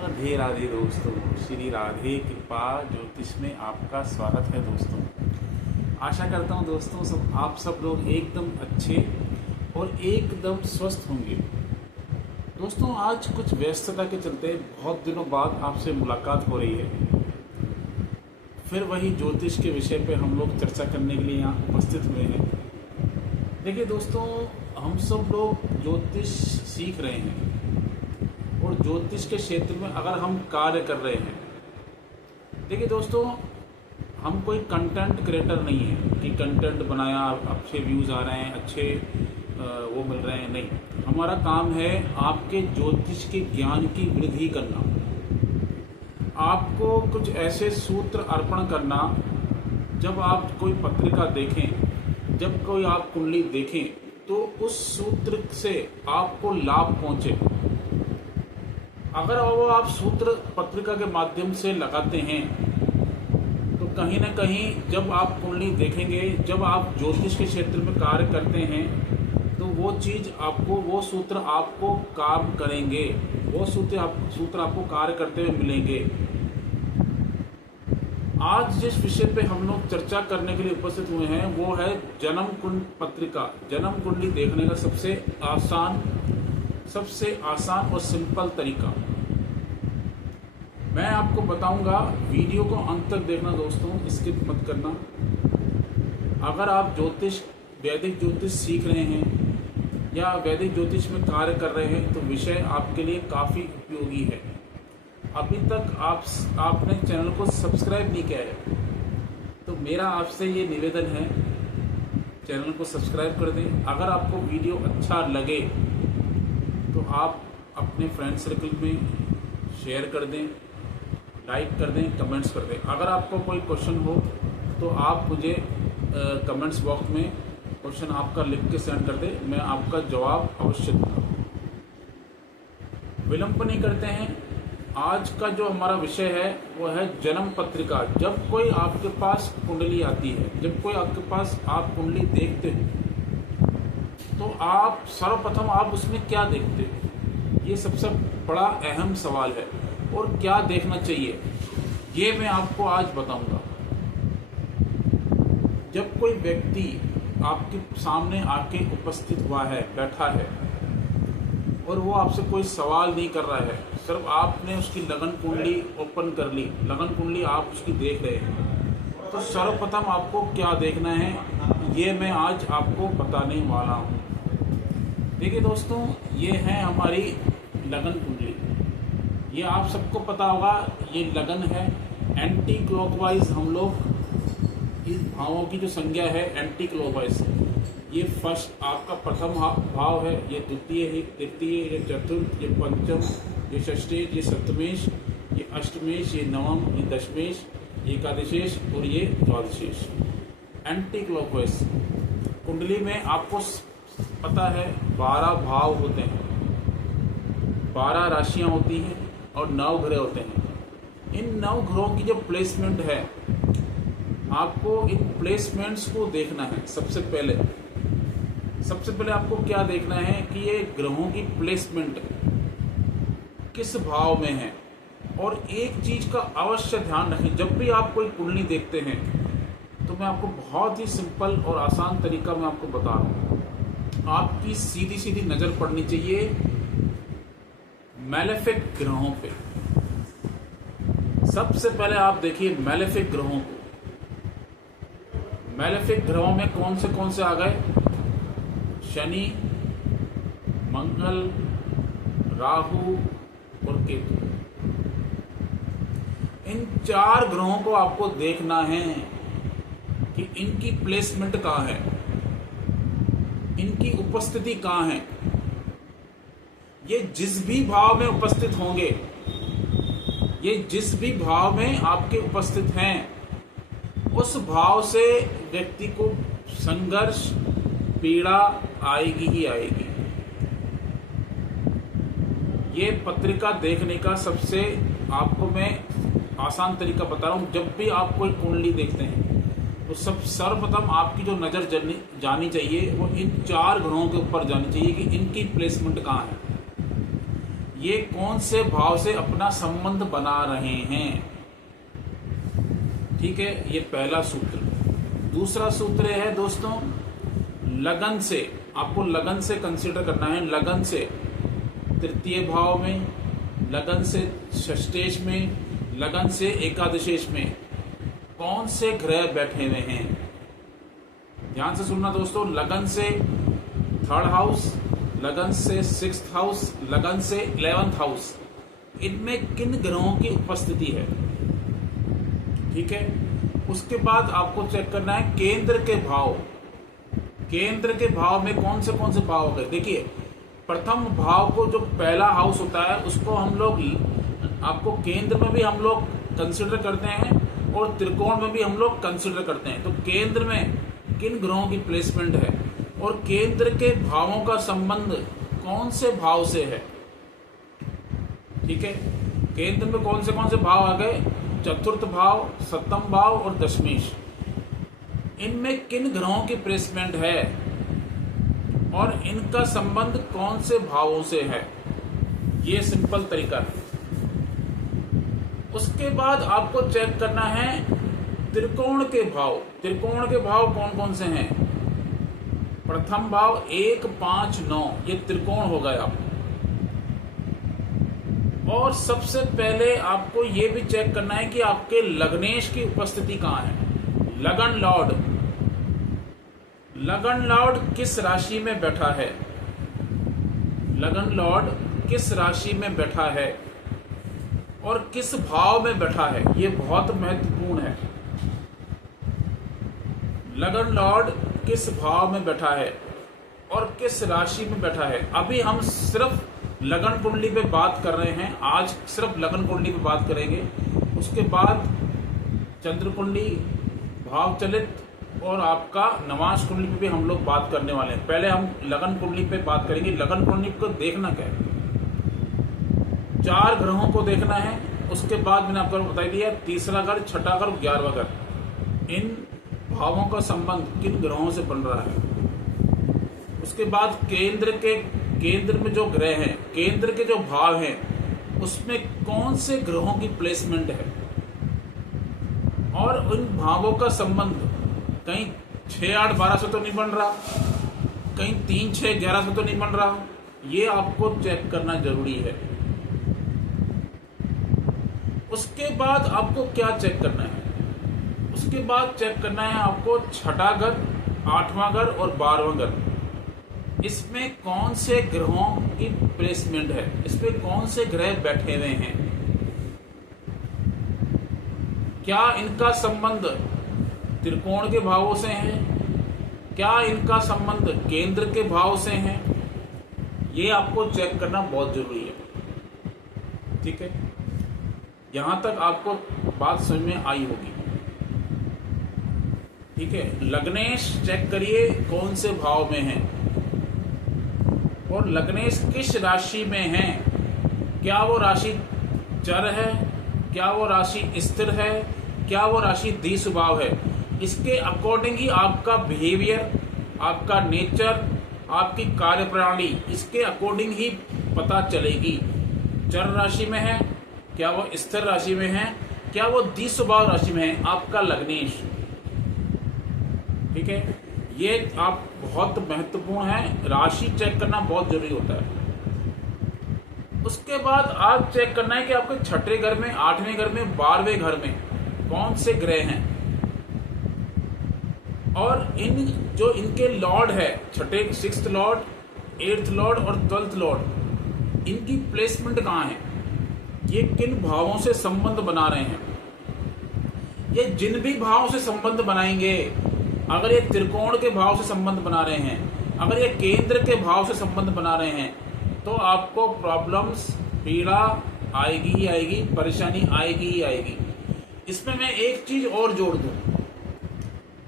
राधे राधे दोस्तों, श्री राधे कृपा ज्योतिष में आपका स्वागत है दोस्तों। आशा करता हूँ दोस्तों आप सब लोग एकदम अच्छे और एकदम स्वस्थ होंगे। दोस्तों आज कुछ व्यस्तता के चलते बहुत दिनों बाद आपसे मुलाकात हो रही है। फिर वही ज्योतिष के विषय पे हम लोग चर्चा करने के लिए यहाँ उपस्थित हुए हैं। देखिए दोस्तों, हम सब लोग ज्योतिष सीख रहे हैं और ज्योतिष के क्षेत्र में अगर हम कार्य कर रहे हैं, देखिए दोस्तों, हम कोई कंटेंट क्रिएटर नहीं है कि कंटेंट बनाया, अच्छे व्यूज़ आ रहे हैं, अच्छे वो मिल रहे हैं। नहीं, हमारा काम है आपके ज्योतिष के ज्ञान की वृद्धि करना, आपको कुछ ऐसे सूत्र अर्पण करना। जब आप कोई पत्रिका देखें, जब कोई आप कुंडली देखें, तो उस सूत्र से आपको लाभ पहुंचे। अगर वो आप सूत्र पत्रिका के माध्यम से लगाते हैं तो कहीं ना कहीं जब आप कुंडली देखेंगे, जब आप ज्योतिष के क्षेत्र में कार्य करते हैं, तो वो चीज़ आपको, वो सूत्र आपको काम करेंगे, वो सूत्र आपको कार्य करते हुए मिलेंगे। आज जिस विषय पे हम लोग चर्चा करने के लिए उपस्थित हुए हैं वो है जन्म कुंड पत्रिका। जन्म कुंडली देखने का सबसे आसान और सिंपल तरीका मैं आपको बताऊंगा। वीडियो को अंत तक देखना दोस्तों, स्किप मत करना। अगर आप वैदिक ज्योतिष सीख रहे हैं या वैदिक ज्योतिष में कार्य कर रहे हैं तो विषय आपके लिए काफ़ी उपयोगी है। अभी तक आपने चैनल को सब्सक्राइब नहीं किया है तो मेरा आपसे ये निवेदन है, चैनल को सब्सक्राइब कर दें। अगर आपको वीडियो अच्छा लगे तो आप अपने फ्रेंड सर्कल में शेयर कर दें, लाइक कर दें, कमेंट्स कर दें। अगर आपको कोई क्वेश्चन हो तो आप मुझे कमेंट्स बॉक्स में क्वेश्चन आपका लिख के सेंड कर दें, मैं आपका जवाब अवश्य दूंगा। विलंब नहीं करते हैं। आज का जो हमारा विषय है वो है जन्म पत्रिका। जब कोई आपके पास कुंडली आती है, जब कोई आपके पास आप कुंडली देखते हैं तो आप सर्वप्रथम आप उसमें क्या देखते हैं, ये सबसे बड़ा अहम सवाल है। और क्या देखना चाहिए ये मैं आपको आज बताऊंगा। जब कोई व्यक्ति आपके सामने आके उपस्थित हुआ है, बैठा है, और वो आपसे कोई सवाल नहीं कर रहा है, सिर्फ आपने उसकी लगन कुंडली ओपन कर ली, लगन कुंडली आप उसकी देख रहे हैं, तो सर्वप्रथम आपको क्या देखना है ये मैं आज आपको बताने वाला हूँ। देखिए दोस्तों, ये है हमारी लगन कुंडली। ये आप सबको पता होगा, ये लगन है। एंटी क्लॉकवाइज हम लोग इस भावों की जो संज्ञा है एंटी क्लॉकवाइज है। ये फर्स्ट आपका प्रथम भाव है, ये द्वितीय है, तृतीय, ये चतुर्थ, ये पंचम, ये षष्ठेश, ये सप्तमेश, ये अष्टमेश, ये नवम, ये दशमेश, ये एकादशेश और ये द्वादशेश। एंटी क्लॉकवाइज कुंडली में आपको पता है 12 भाव होते हैं, 12 राशियां होती हैं और 9 ग्रह होते हैं। इन 9 ग्रहों की जो प्लेसमेंट है, आपको इन प्लेसमेंट्स को देखना है। सबसे पहले आपको क्या देखना है कि ये ग्रहों की प्लेसमेंट किस भाव में है। और एक चीज का अवश्य ध्यान रखें, जब भी आप कोई कुंडली देखते हैं तो मैं आपको बहुत ही सिंपल और आसान तरीका मैं आपको बता रहा हूं। आपकी सीधी सीधी नजर पड़नी चाहिए मैलेफिक ग्रहों पे। सबसे पहले आप देखिए मैलेफिक ग्रहों को। मैलेफिक ग्रहों में कौन से आ गए? शनि, मंगल, राहु और केतु। इन 4 ग्रहों को आपको देखना है कि इनकी प्लेसमेंट कहाँ है, इनकी उपस्थिति कहाँ है। ये जिस भी भाव में उपस्थित होंगे, ये जिस भी भाव में आपके उपस्थित हैं, उस भाव से व्यक्ति को संघर्ष, पीड़ा आएगी ही आएगी। ये पत्रिका देखने का सबसे आपको मैं आसान तरीका बता रहा हूं। जब भी आप कोई कुंडली देखते हैं तो सर्वप्रथम आपकी जो नजर जानी चाहिए वो इन 4 ग्रहों के ऊपर जानी चाहिए कि इनकी प्लेसमेंट कहाँ है। ये कौन से भाव से अपना संबंध बना रहे हैं। ठीक है, ये पहला सूत्र। दूसरा सूत्र है दोस्तों, लगन से, आपको लगन से कंसीडर करना है। लगन से तृतीय भाव में, लगन से षष्ठेश में, लगन से एकादशेश में कौन से ग्रह बैठे हुए हैं। ध्यान से सुनना दोस्तों, लगन से थर्ड हाउस, लगन से सिक्स्थ हाउस, लगन से 11th हाउस, इनमें किन ग्रहों की उपस्थिति है। ठीक है, उसके बाद आपको चेक करना है केंद्र के भाव। केंद्र के भाव में कौन से भाव हो गए। देखिए, प्रथम भाव को जो पहला हाउस होता है उसको हम लोग, आपको केंद्र में भी हम लोग कंसिडर करते हैं और त्रिकोण में भी हम लोग कंसिडर करते हैं। तो केंद्र में किन ग्रहों की प्लेसमेंट है और केंद्र के भावों का संबंध कौन से भाव से है। ठीक है, केंद्र में कौन से भाव आ गए, चतुर्थ भाव, सप्तम भाव और दशमेश। इनमें किन ग्रहों की प्लेसमेंट है और इनका संबंध कौन से भावों से है। ये सिंपल तरीका है। उसके बाद आपको चेक करना है त्रिकोण के भाव। त्रिकोण के भाव कौन कौन से हैं। प्रथम भाव 1, 5, 9, ये त्रिकोण हो गया। और सबसे पहले आपको ये भी चेक करना है कि आपके लग्नेश की उपस्थिति कहां है। लगन लॉर्ड, लगन लॉर्ड किस राशि में बैठा है। लगन लॉर्ड किस राशि में बैठा है और किस भाव में बैठा है, ये बहुत महत्वपूर्ण है। लगन लॉर्ड किस भाव में बैठा है और किस राशि में बैठा है। अभी हम सिर्फ लगन कुंडली पे बात कर रहे हैं, आज सिर्फ लगन कुंडली पे बात करेंगे। उसके बाद चंद्र कुंडली, भाव चलित और आपका नवांश कुंडली पे भी हम लोग बात करने वाले हैं। पहले हम लगन कुंडली पे बात करेंगे। लगन कुंडली को देखना क्या है, 4 ग्रहों को देखना है। उसके बाद मैंने आपको बता दिया तीसरा घर, छठा घर, 11वां घर, इन भावों का संबंध किन ग्रहों से बन रहा है। उसके बाद केंद्र में जो ग्रह हैं, केंद्र के जो भाव हैं, उसमें कौन से ग्रहों की प्लेसमेंट है और उन भावों का संबंध कहीं 6, 8, 12 से तो नहीं बन रहा, कहीं 3, 6, 11 से तो नहीं बन रहा। ये आपको चेक करना जरूरी है। उसके बाद आपको क्या चेक करना है, उसके बाद चेक करना है आपको छठा घर, 8वां घर और 12वां घर, इसमें कौन से ग्रहों की प्लेसमेंट है, इसमें कौन से ग्रह बैठे हुए हैं। क्या इनका संबंध त्रिकोण के भावों से है, क्या इनका संबंध केंद्र के भाव से है, ये आपको चेक करना बहुत जरूरी है। ठीक है, यहां तक आपको बात समझ में आई होगी। ठीक है, लग्नेश चेक करिए कौन से भाव में है और लग्नेश किस राशि में है। क्या वो राशि चर है, क्या वो राशि स्थिर है, क्या वो राशि द्विस्वभाव है। इसके अकॉर्डिंग ही आपका बिहेवियर, आपका नेचर, आपकी कार्यप्रणाली इसके अकॉर्डिंग ही पता चलेगी। चर राशि में है, क्या वो स्थिर राशि में है, क्या वो द्विस्वभाव राशि में है आपका लग्नेश। ठीक है, ये आप बहुत महत्वपूर्ण है, राशि चेक करना बहुत जरूरी होता है। उसके बाद आप चेक करना है कि आपके छठे घर में, 8वें घर में, 12वें घर में कौन से ग्रह हैं और इन जो इनके लॉर्ड है, छठे 6th लॉर्ड, 8th लॉर्ड और 12th लॉर्ड, इनकी प्लेसमेंट कहाँ है, ये किन भावों से संबंध बना रहे हैं। ये जिन भी भावों से संबंध बनाएंगे, अगर ये त्रिकोण के भाव से संबंध बना रहे हैं, अगर ये केंद्र के भाव से संबंध बना रहे हैं, तो आपको प्रॉब्लम्स, पीड़ा आएगी ही आएगी, परेशानी आएगी ही आएगी। इसमें मैं एक चीज और जोड़ दूं,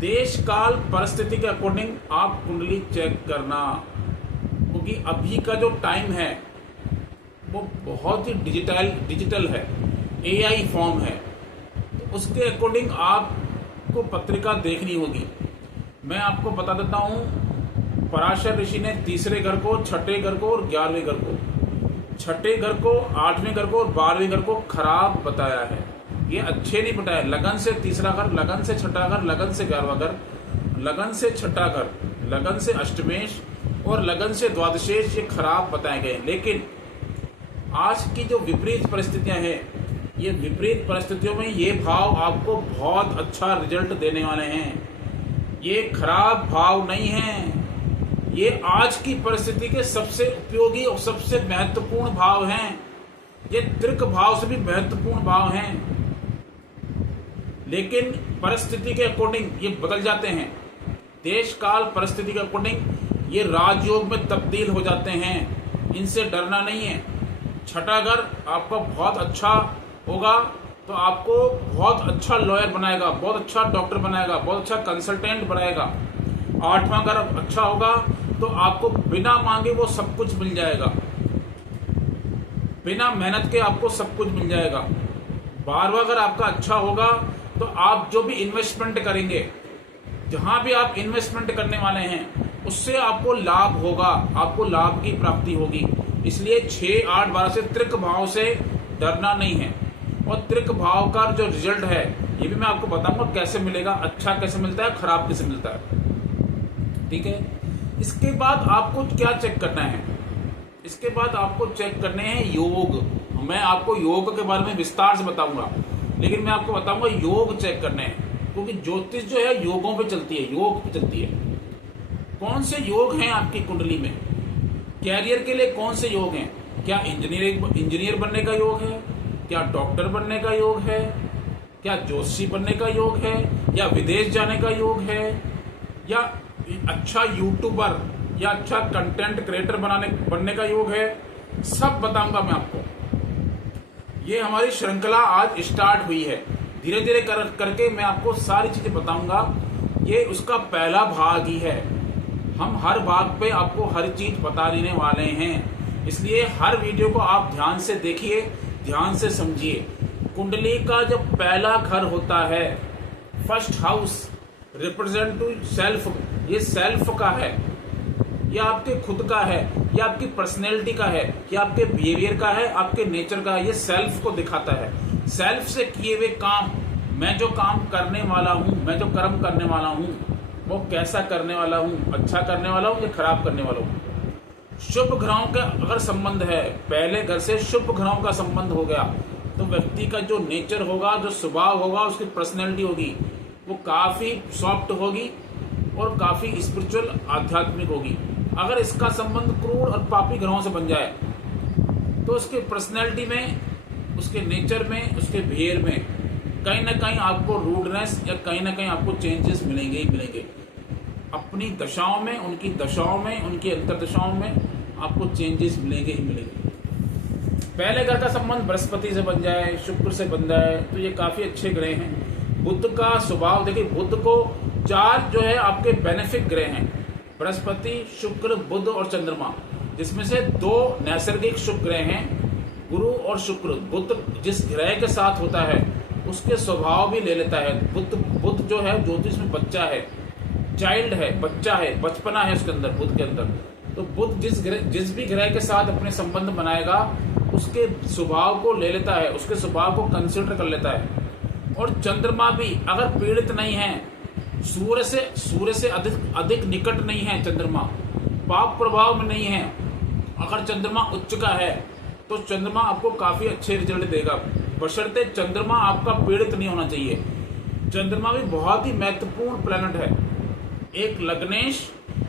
देश काल परिस्थिति के अकॉर्डिंग आप कुंडली चेक करना, क्योंकि अभी का जो टाइम है वो बहुत ही डिजिटल है, AI फॉर्म है, तो उसके अकॉर्डिंग आपको पत्रिका देखनी होगी। मैं आपको बता देता हूं, पराशर ऋषि ने तीसरे घर को, छठे घर को और 11वें घर को छठे घर को, आठवें घर को और 12वें घर को खराब बताया है। ये अच्छे नहीं बताया। लगन से तीसरा घर, लगन से छठा घर, लगन से 11वां घर, लगन से छठा घर, लगन से अष्टमेश और लगन से द्वादशेश, ये खराब बताए गए। लेकिन आज की जो विपरीत परिस्थितियां हैं, ये विपरीत परिस्थितियों में ये भाव आपको बहुत अच्छा रिजल्ट देने वाले हैं। ये खराब भाव नहीं है, ये आज की परिस्थिति के सबसे उपयोगी और सबसे महत्वपूर्ण भाव हैं। ये त्रिक भाव से भी महत्वपूर्ण भाव हैं, लेकिन परिस्थिति के अकॉर्डिंग ये बदल जाते हैं। देश काल परिस्थिति के अकॉर्डिंग ये राजयोग में तब्दील हो जाते हैं। इनसे डरना नहीं है। छठा घर आपका बहुत अच्छा होगा तो आपको बहुत अच्छा लॉयर बनाएगा, बहुत अच्छा डॉक्टर बनाएगा, बहुत अच्छा कंसल्टेंट बनाएगा। 8वां घर अच्छा होगा तो आपको बिना मांगे वो सब कुछ मिल जाएगा, बिना मेहनत के आपको सब कुछ मिल जाएगा। 12वां घर आपका अच्छा होगा तो आप जो भी इन्वेस्टमेंट करेंगे, जहां भी आप इन्वेस्टमेंट करने वाले हैं, उससे आपको लाभ होगा, आपको लाभ की प्राप्ति होगी। इसलिए 6, 8, 12 से त्रिक भाव से डरना नहीं है। और त्रिक भाव का जो रिजल्ट है ये भी मैं आपको बताऊंगा कैसे मिलेगा, अच्छा कैसे मिलता है, खराब कैसे मिलता है। ठीक है। इसके बाद आपको क्या चेक करना है? इसके बाद आपको चेक करने हैं योग। मैं आपको योग के बारे में विस्तार से बताऊंगा, लेकिन मैं आपको बताऊंगा योग चेक करने हैं, क्योंकि ज्योतिष जो है योगों पे चलती है, योग पे चलती है। कौन से योग हैं आपकी कुंडली में? कैरियर के लिए कौन से योग हैं? क्या इंजीनियर बनने का योग है? क्या डॉक्टर बनने का योग है? क्या ज्योतिषी बनने का योग है? या विदेश जाने का योग है? या अच्छा यूट्यूबर या अच्छा कंटेंट क्रिएटर बनने का योग है? सब बताऊंगा मैं आपको। ये हमारी श्रृंखला आज स्टार्ट हुई है। धीरे धीरे करके मैं आपको सारी चीजें बताऊंगा। ये उसका पहला भाग ही है। हम हर भाग पे आपको हर चीज बता देने वाले हैं, इसलिए हर वीडियो को आप ध्यान से देखिए, ध्यान से समझिए। कुंडली का जब पहला घर होता है, first house represent to self, ये सेल्फ का है, ये आपके खुद का है, ये आपकी पर्सनैलिटी का है, ये आपके बिहेवियर का है, आपके नेचर का है। ये सेल्फ को दिखाता है। सेल्फ से किए हुए काम, मैं जो काम करने वाला हूँ, मैं जो कर्म करने वाला हूँ, वो कैसा करने वाला हूँ, अच्छा करने वाला हूँ या खराब करने वाला हूँ। शुभ ग्रहों का अगर संबंध है, पहले घर से शुभ ग्रहों का संबंध हो गया, तो व्यक्ति का जो नेचर होगा, जो स्वभाव होगा, उसकी पर्सनैलिटी होगी, वो काफी सॉफ्ट होगी और काफी स्पिरिचुअल, आध्यात्मिक होगी। अगर इसका संबंध क्रूर और पापी ग्रहों से बन जाए तो उसके पर्सनैलिटी में, उसके नेचर में, उसके बिहेवियर में कहीं ना कहीं आपको रूडनेस या कहीं ना कहीं आपको चेंजेस मिलेंगे ही मिलेंगे। अपनी दशाओं में, उनकी दशाओं में, उनकी अंतरदशाओं में आपको चेंजेस मिलेंगे ही मिलेंगे। पहले घर का संबंध बृहस्पति से बन जाए, शुक्र से बन जाए, तो ये काफी अच्छे ग्रह हैं। बुध का स्वभाव देखिए, बुध को 4 जो है आपके बेनिफिक ग्रह हैं, बृहस्पति, शुक्र, बुध और चंद्रमा, जिसमें से 2 नैसर्गिक शुभ ग्रह हैं, गुरु और शुक्र। बुध जिस ग्रह के साथ होता है उसके स्वभाव भी ले लेता है। बुध जो है ज्योतिष में बच्चा है, चाइल्ड है, बच्चा है, बचपना है उसके अंदर, बुध के अंदर। तो बुध जिस भी ग्रह के साथ अपने संबंध बनाएगा उसके स्वभाव को ले लेता है, उसके स्वभाव को कंसिडर कर लेता है। और चंद्रमा भी अगर पीड़ित नहीं है, सूर्य से अधिक निकट नहीं है, चंद्रमा पाप प्रभाव में नहीं है, अगर चंद्रमा उच्च का है तो चंद्रमा आपको काफी अच्छे रिजल्ट देगा, बशर्ते चंद्रमा आपका पीड़ित नहीं होना चाहिए। चंद्रमा भी बहुत ही महत्वपूर्ण प्लैनेट है। एक लग्नेश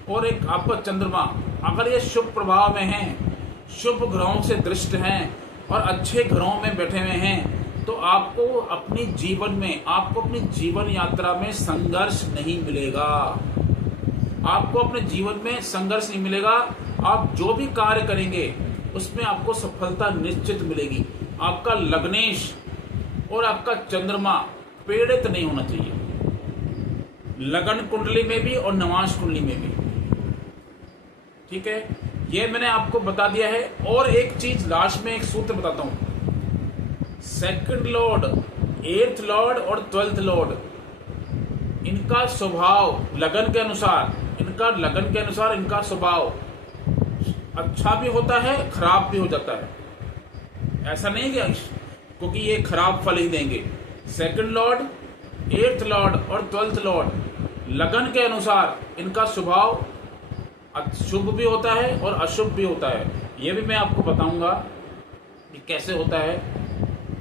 और एक आपका चंद्रमा अगर ये शुभ प्रभाव में हैं, शुभ ग्रहों से दृष्ट हैं और अच्छे ग्रहों में बैठे हुए हैं, तो आपको अपनी जीवन में, आपको अपनी जीवन यात्रा में संघर्ष नहीं मिलेगा। आपको अपने जीवन में संघर्ष नहीं मिलेगा। आप जो भी कार्य करेंगे उसमें आपको सफलता निश्चित मिलेगी। आपका लग्नेश और आपका चंद्रमा पीड़ित नहीं होना चाहिए, लगन कुंडली में भी और नवांश कुंडली में भी। ठीक है, ये मैंने आपको बता दिया है। और एक चीज लास्ट में एक सूत्र बताता हूं। 2nd लॉर्ड, 8th लॉर्ड और 12th लॉर्ड, इनका स्वभाव लगन के अनुसार, इनका स्वभाव अच्छा भी होता है, खराब भी हो जाता है। ऐसा नहीं कि क्योंकि ये खराब फल ही देंगे। सेकंड लॉर्ड, एट्थ लॉर्ड और 12th लॉर्ड लगन के अनुसार इनका स्वभाव शुभ भी होता है और अशुभ भी होता है। ये भी मैं आपको बताऊंगा कि कैसे होता है।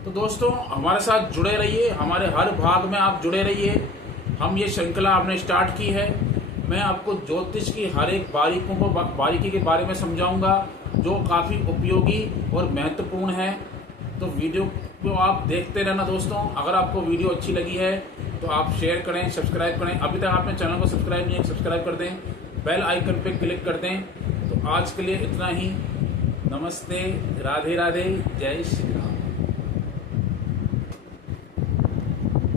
तो दोस्तों हमारे साथ जुड़े रहिए, हमारे हर भाग में आप जुड़े रहिए। हम ये श्रृंखला आपने स्टार्ट की है। मैं आपको ज्योतिष की हर एक बारीकी के बारे में समझाऊंगा जो काफ़ी उपयोगी और महत्वपूर्ण है। तो वीडियो को आप देखते रहना दोस्तों। अगर आपको वीडियो अच्छी लगी है तो आप शेयर करें, सब्सक्राइब करें। अभी तक आपने चैनल को सब्सक्राइब नहीं है, सब्सक्राइब कर दें, बेल आइकन पे क्लिक कर दें। तो आज के लिए इतना ही। नमस्ते, राधे राधे, जय श्री राम।